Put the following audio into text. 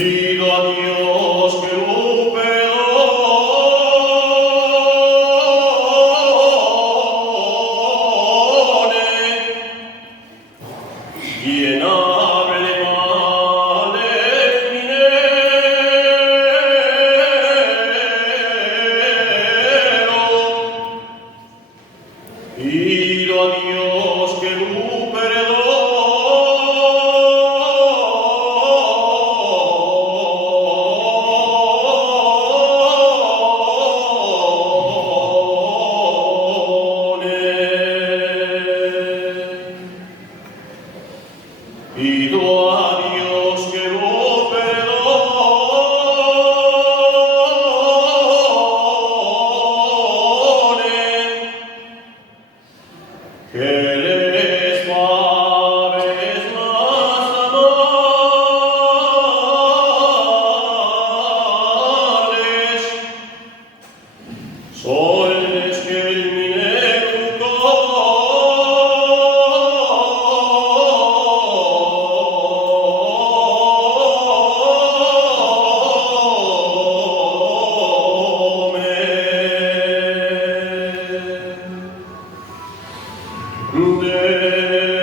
Pido a Dios que lo perdone, quien hable mal de dinero. Pido a Dios que lo Pido a Dios que lo perdone, que les suaves más amables, soles que el minuto de